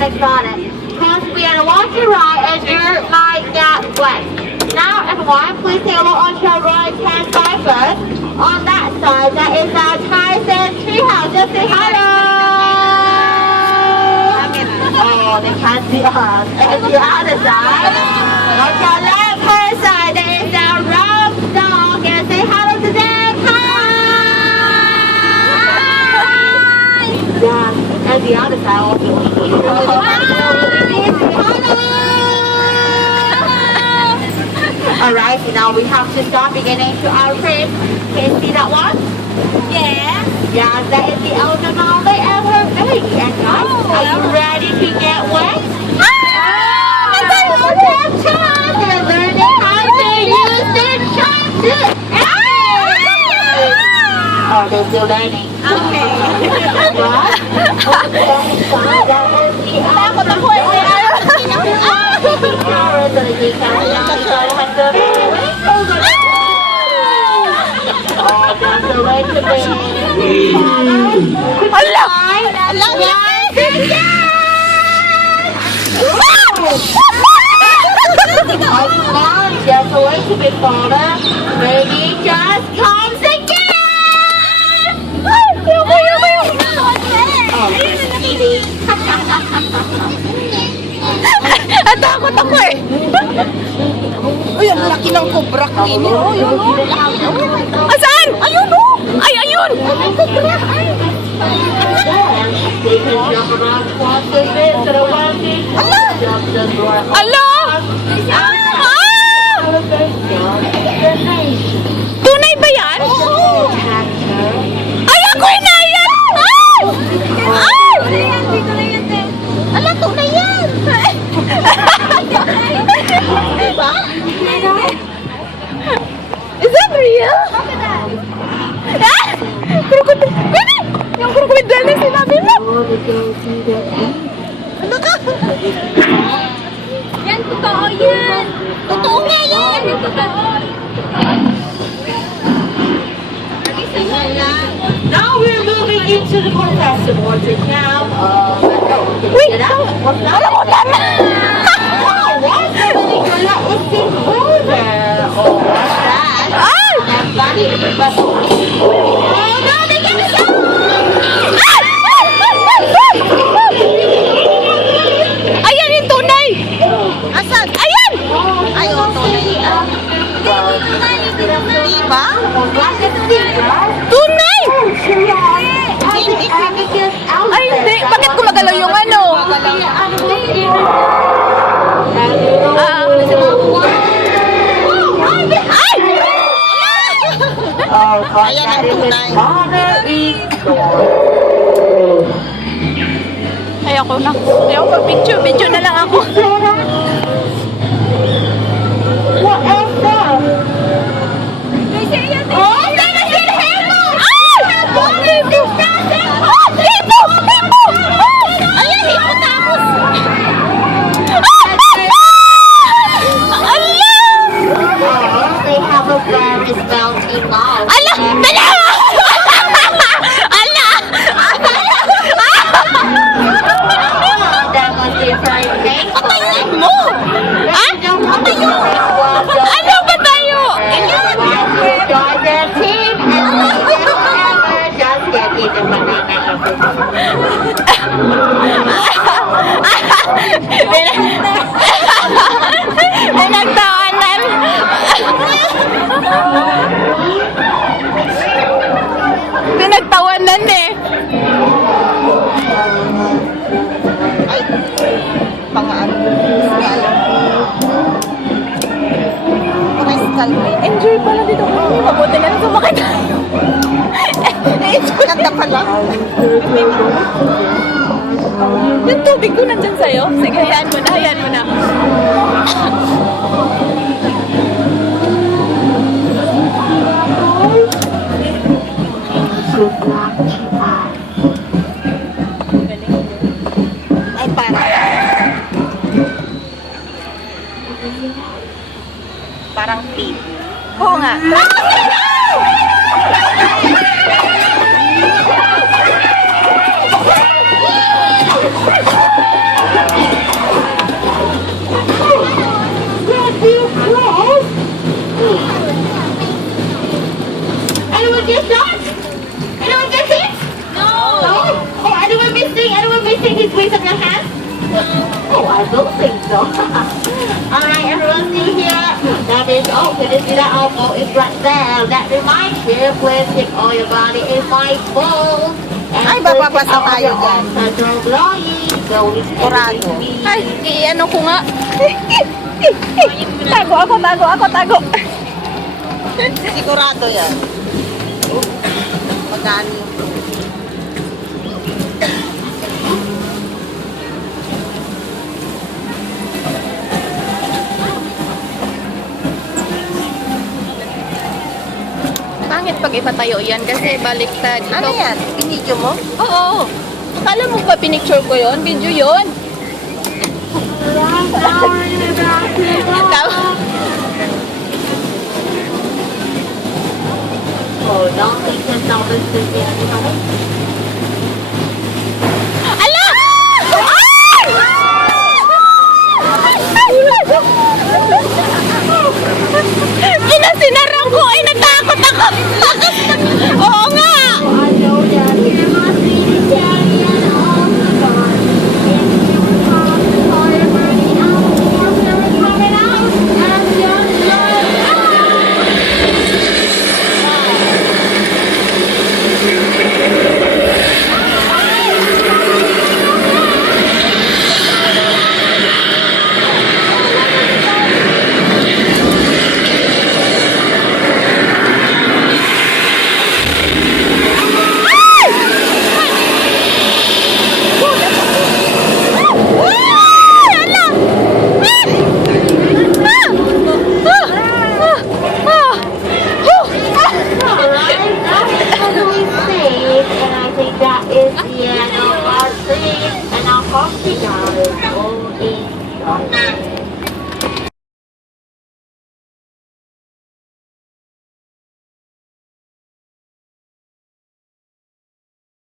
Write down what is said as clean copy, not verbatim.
electronics. Because we are watching right and you might get wet. Now everyone, please take a look on your right hand side first. On that side, that is our Tyson treehouse. Just say hello. Oh, they can't see us. And the other side, on your left hand side, there is our rough dog. And say hello to them. Hi. Yeah, and the other side also. Alright, so now we have to start beginning to our trip. Can you see that one? Yeah. Yeah, that is the elder Molly and her baby. And guys, are you ready to get wet? They're learning how to use their chances. Oh, they're still learning. Okay. Just a little bit farther. Maybe just comes again. Natakot ako eh. Uy, ang laki ng cobra kini. Asan? Ayun o. Ay, ayun. Alo? Tunay ba yan? Ay, ako inayan! Ay! Ay! Ala, tunay yan! Diba? Is that real? Ah! Crocodile! Pwede! Yung crocodile na sinabi mo! Ano ka? Yan, totoo yan! Totoo nga yan! Yan, totoo! Now we're moving into the contestant water now. Wait! Alam mo tama! What's in over? Oh, what's that? Ay! That's funny, but... Oh no, they got us out! Ayan yung tunay! Asan? Ayan! Ay, o, tunay. Diba? Tunay! Ay, hindi. Bakit gumagalaw yung ano? Ay! Ayan ang tunay. Ayoko na. Ayoko mag-picture. Video na lang ako. What else there? Oh, that is in heaven! Hipo! Hipo! Ayan, hipo tapos! Ala! They have a very bounty mouth. Ala! Tala! Ala! That must be very painful. Patayin mo! Ha? Patayin! Ano ba tayo? Join their team and never just get in the banana. Pinagtawanan. Pinagtawanan eh. Ay, pangaan. Enjoy pala dito. Mabuti na lang sumakay tayo. Enjoy. Ganda pala. Yung tubig ko nandyan sa'yo. Sige, hayaan mo na, hayaan mo na. Ay, parang pig. Oo nga. Anyone get shot? Anyone get hit? No. Oh, anyone missing? Anyone missing his waist of your hand? Oh, I don't think so. Alright, everyone see here? That is, oh, can you see that elbow? It's right there. That reminds you, please take all your body in my bowl. Ay, bababasa tayo dyan. Kurado. Ay, i-ano ko nga. Tago. Sigurado yan. Magkano yung Pangit pag ipatayo yan kasi baliktad. ano yan? Binidyo mo? Oo. Akala mo ba pinicture ko yon? Video yon. Oh, don't think yourself is thinking. Ala! Sinarang ko ay natakot ako. Oo nga. I know that you're my sweet Italian all-star. If you come to fire burning out, you're never coming out. And you're that is the end of our trip, and I hope you guys all enjoy it.